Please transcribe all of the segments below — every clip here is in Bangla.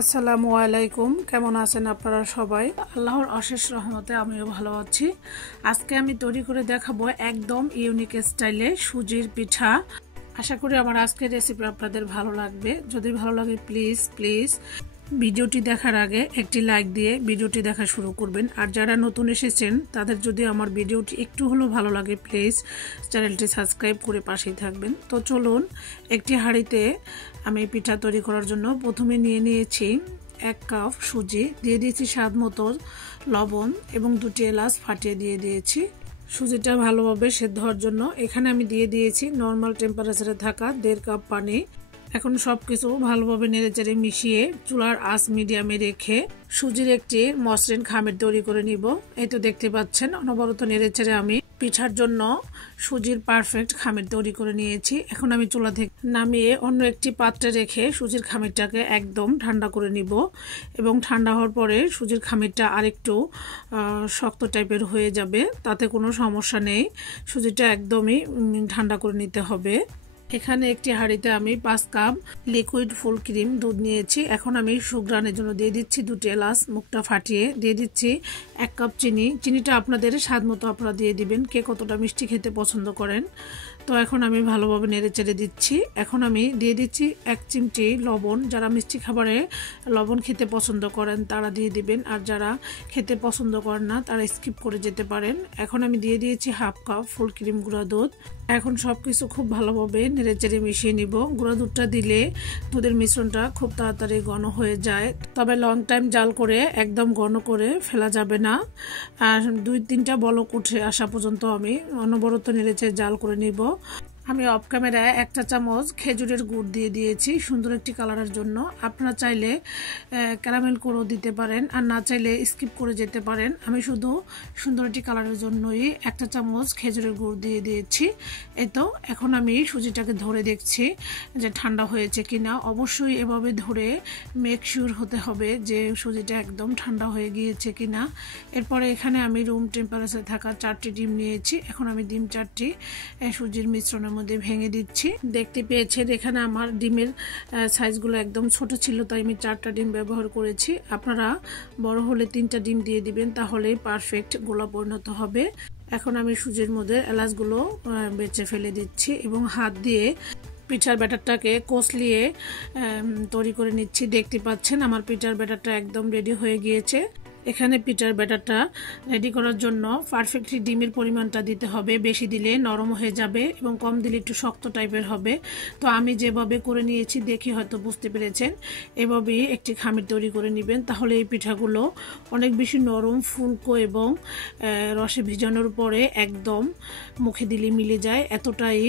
আসসালামু আলাইকুম। কেমন আছেন আপনারা সবাই? আল্লাহর অশেষ রহমতে আমিও ভালো আছি। আজকে আমি তৈরি করে দেখাবো একদম ইউনিক স্টাইলে সুজির পিঠা। আশা করি আমার আজকের রেসিপি আপনাদের ভালো লাগবে। যদি ভালো লাগে প্লিজ ভিডিওটি দেখার আগে একটি লাইক দিয়ে ভিডিওটি দেখা শুরু করবেন। আর যারা নতুন এসেছেন তাদের যদি আমার ভিডিওটি একটু হলেও ভালো লাগে প্লিজ চ্যানেলটি সাবস্ক্রাইব করে পাশেই থাকবেন। তো চলুন, একটি হাঁড়িতে আমি পিঠা তৈরি করার জন্য প্রথমে নিয়ে নিয়েছি 1 কাপ সুজি, দিয়ে দিয়েছি স্বাদ মতো লবণ এবং 2টি এলাচ ফাটিয়ে দিয়ে দিয়েছি। সুজিটা ভালোভাবে সেদ্ধ হওয়ার জন্য এখানে আমি দিয়ে দিয়েছি নর্মাল টেম্পারেচারে থাকা 1.5 কাপ পানি। এখন সবকিছু ভালোভাবে নেড়েচেড়ে মিশিয়ে চুলার আঁচ মিডিয়ামে রেখে সুজির একটি মসৃণ খামির তৈরি করে নিব। এই তো দেখতে পাচ্ছেন অনবরত নেড়েচেড়ে আমি পিঠার জন্য সুজির পারফেক্ট খামির তৈরি করে নিয়েছি। এখন আমি চুলা থেকে নামিয়ে অন্য একটি পাত্রে রেখে সুজির খামিরটাকে একদম ঠান্ডা করে নিব এবং ঠান্ডা হওয়ার পরে সুজির খামিরটা আরেকটু শক্ত টাইপের হয়ে যাবে, তাতে কোনো সমস্যা নেই। সুজিটা একদমই ঠান্ডা করে নিতে হবে। এখানে একটি হাঁড়িতে আমি 5 কাপ লিকুইড ফুল ক্রিম দুধ নিয়েছি। এখন আমি সুগ্রানের জন্য দিয়ে দিচ্ছি 2টি এলাচ মুখটা ফাটিয়ে, দিয়ে দিচ্ছি 1 কাপ চিনি। চিনিটা আপনাদের স্বাদ মতো আপনারা দিয়ে দিবেন, কে কতটা মিষ্টি খেতে পছন্দ করেন। তো এখন আমি ভালোভাবে নেড়ে চেড়ে দিচ্ছি। এখন আমি দিয়ে দিচ্ছি 1 চিমটি লবণ। যারা মিষ্টি খাবারে লবণ খেতে পছন্দ করেন তারা দিয়ে দিবেন, আর যারা খেতে পছন্দ করেন না তারা স্কিপ করে যেতে পারেন। এখন আমি দিয়ে দিয়েছি 1/2 কাপ ফুল ক্রিম গুঁড়া দুধ। এখন সবকিছু খুব ভালোভাবে নেড়ে চেড়ে মিশিয়ে নিব। গুঁড়া দুধটা দিলে দুধের মিশ্রণটা খুব তাড়াতাড়ি ঘন হয়ে যায়, তবে লং টাইম জাল করে একদম ঘন করে ফেলা যাবে না। আর 2-3টা বলক উঠে আসা পর্যন্ত আমি অনবরত নেড়ে চেড়ে জাল করে নিব। আমি অফ ক্যামেরায় 1 চা চামচ খেজুরের গুড় দিয়ে দিয়েছি সুন্দর একটি কালারের জন্য। আপনারা চাইলে ক্যারামেল করেও দিতে পারেন, আর না চাইলে স্কিপ করে যেতে পারেন। আমি শুধু সুন্দর একটি কালারের জন্যই 1 চা চামচ খেজুরের গুড় দিয়ে দিয়েছি। এই তো এখন আমি সুজিটাকে ধরে দেখছি যে ঠান্ডা হয়েছে কিনা। অবশ্যই এভাবে ধরে মেক শিওর হতে হবে যে সুজিটা একদম ঠান্ডা হয়ে গিয়েছে কিনা। এরপরে এখানে আমি রুম টেম্পারেচারে থাকা 4টি ডিম নিয়েছি। এখন আমি ডিম 4টি সুজির মিশ্রণের মধ্যে ভেঙে দিচ্ছি। দেখতে পেয়েছেন এখানে আমার ডিমের সাইজগুলো একদম ছোট ছিল, তাই আমি 4টা ডিম ব্যবহার করেছি। আপনারা বড় হলে 3টা ডিম দিয়ে দিবেন, তাহলে পারফেক্ট গোলা পরিণত হবে। এখন আমি সুজির মধ্যে এলাচগুলো বেছে ফেলে দিচ্ছি এবং হাত দিয়ে পিঠার ব্যাটারটাকে কষলিয়ে তৈরি করে নিচ্ছি। দেখতে পাচ্ছেন আমার পিঠার ব্যাটারটা একদম রেডি হয়ে গিয়েছে। এখানে পিঠার ব্যাটারটা রেডি করার জন্য পারফেক্টলি ডিমের পরিমাণটা দিতে হবে। বেশি দিলে নরম হয়ে যাবে এবং কম দিলে একটু শক্ত টাইপের হবে। তো আমি যেভাবে করে নিয়েছি দেখে হয়তো বুঝতে পেরেছেন। এভাবেই একটি খামির তৈরি করে নেবেন, তাহলে এই পিঠাগুলো অনেক বেশি নরম, ফুলকো এবং রসে ভিজানোর পরে একদম মুখে দিলে মিলে যায়। এতটাই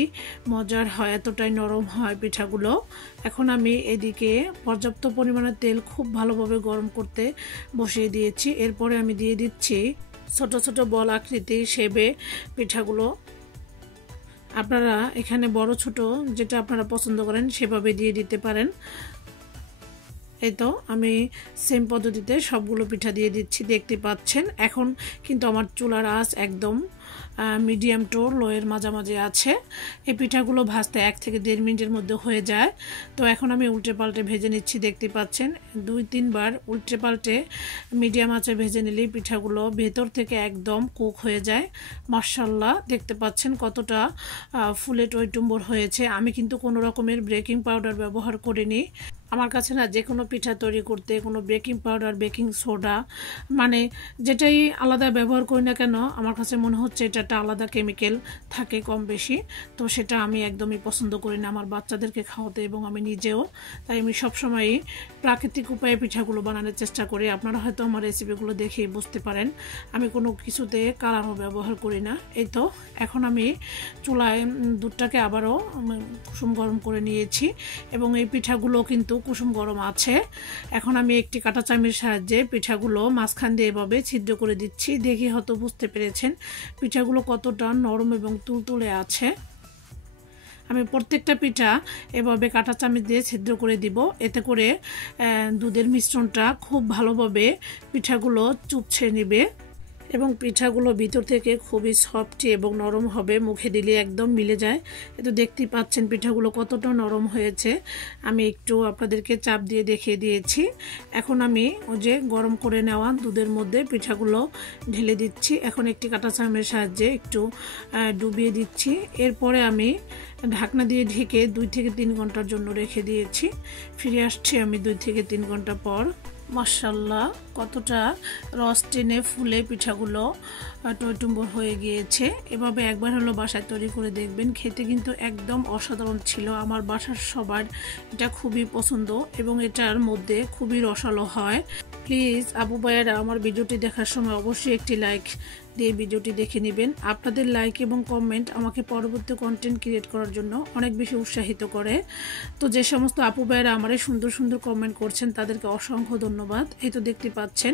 মজার হয়, এতটাই নরম হয় পিঠাগুলো। এখন আমি এদিকে পর্যাপ্ত পরিমাণে তেল খুব ভালোভাবে গরম করতে বসিয়ে দিয়েছি। এরপরে আমি দিয়ে দিচ্ছি ছোট ছোট বল আকৃতির শেপে পিঠাগুলো। আপনারা এখানে বড় ছোট যেটা আপনারা পছন্দ করেন সেভাবে দিয়ে দিতে পারেন। এই তো আমি সেম পদ্ধতিতে সবগুলো পিঠা দিয়ে দিচ্ছি, দেখতে পাচ্ছেন। এখন কিন্তু আমার চুলার আঁচ একদম মিডিয়াম টু লোয়ের মাঝামাঝি আছে। এই পিঠাগুলো ভাজতে 1 থেকে 1.5 মিনিটের মধ্যে হয়ে যায়। তো এখন আমি উল্টে পাল্টে ভেজে নিচ্ছি, দেখতে পাচ্ছেন। 2-3 বার উল্টে পাল্টে মিডিয়াম আঁচে ভেজে নিলেই পিঠাগুলো ভেতর থেকে একদম কুক হয়ে যায়। মাশাআল্লাহ, দেখতে পাচ্ছেন কতটা ফুলে টইটুম্বর হয়েছে। আমি কিন্তু কোনো রকমের বেকিং পাউডার ব্যবহার করিনি। আমার কাছে না যে কোনো পিঠা তৈরি করতে কোনো বেকিং পাউডার, বেকিং সোডা মানে যেটাই আলাদা ব্যবহার করি না কেন, আমার কাছে মনে হচ্ছে এটা একটা আলাদা কেমিক্যাল থাকে কম বেশি। তো সেটা আমি একদমই পছন্দ করি না আমার বাচ্চাদেরকে খাওয়াতে এবং আমি নিজেও। তাই আমি সবসময়ই প্রাকৃতিক উপায়ে পিঠাগুলো বানানোর চেষ্টা করি। আপনারা হয়তো আমার রেসিপিগুলো দেখে বুঝতে পারেন আমি কোনো কিছুতে কালারও ব্যবহার করি না। এই তো এখন আমি চুলায় দুধটাকে আবারও কুসুম গরম করে নিয়েছি এবং এই পিঠাগুলো কিন্তু কুসুম গরম আছে। এখন আমি একটি কাঁটা চামচের সাহায্যে পিঠাগুলো মাঝখান দিয়ে এভাবে ছিদ্র করে দিচ্ছি। দেখে হয়তো বুঝতে পেরেছেন পিঠাগুলো কতটা নরম এবং তুলতুলে আছে। আমি প্রত্যেকটা পিঠা এভাবে কাঁটা চামচ দিয়ে ছিদ্র করে দিব, এতে করে দুধের মিশ্রণটা খুব ভালোভাবে পিঠাগুলো চুপছে নেবে। এবং পিঠাগুলো ভিতর থেকে খুবই সফট এবং নরম হবে, মুখে দিলে একদম মিলে যায়। তো দেখতেই পাচ্ছেন পিঠাগুলো কতটা নরম হয়েছে। আমি একটু আপনাদেরকে চাপ দিয়ে দেখিয়ে দিয়েছি। এখন আমি ওই যে গরম করে নেওয়া দুধের মধ্যে পিঠাগুলো ঢেলে দিচ্ছি। এখন একটি কাঁটা চামচের সাহায্যে একটু ডুবিয়ে দিচ্ছি। এরপরে আমি ঢাকনা দিয়ে ঢেকে 2 থেকে 3 ঘন্টার জন্য রেখে দিয়েছি। ফিরে আসছি আমি 2 থেকে 3 ঘন্টা পর। মাশাআল্লাহ, কতটা রস টেনে ফুলে পিঠাগুলো টইটুম্বর হয়ে গিয়েছে। এভাবে একবার হলো বাসায় তৈরি করে দেখবেন, খেতে কিন্তু একদম অসাধারণ ছিল। আমার বাসার সবার এটা খুবই পছন্দ এবং এটার মধ্যে খুবই রসালো হয়। প্লিজ আপু ভাইয়েরা আমার ভিডিওটি দেখার সময় অবশ্যই একটি লাইক দিয়ে ভিডিওটি দেখে নেবেন। আপনাদের লাইক এবং কমেন্ট আমাকে পরবর্তী কন্টেন্ট ক্রিয়েট করার জন্য অনেক বেশি উৎসাহিত করে। তো যে সমস্ত আপু ভাইয়েরা আমার সুন্দর সুন্দর কমেন্ট করছেন তাদেরকে অসংখ্য ধন্যবাদ। এই তো দেখতে পাচ্ছেন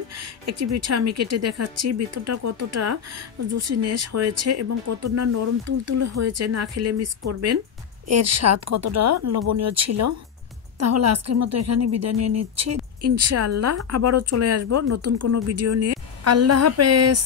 একটি পিঠা আমি কেটে দেখাচ্ছি, ভিতরটা কতটা জুসিনেস হয়েছে এবং কতটা নরম তুলতুলে হয়েছে, না খেলে মিস করবেন। এর স্বাদ কতটা লোভনীয় ছিল। তাহলে আজকের মতো এখানে বিদায় নিয়ে নিচ্ছি। ইনশাআল্লাহ আবারও চলে আসবো নতুন কোনো ভিডিও নিয়ে। আল্লাহ হাফেজ।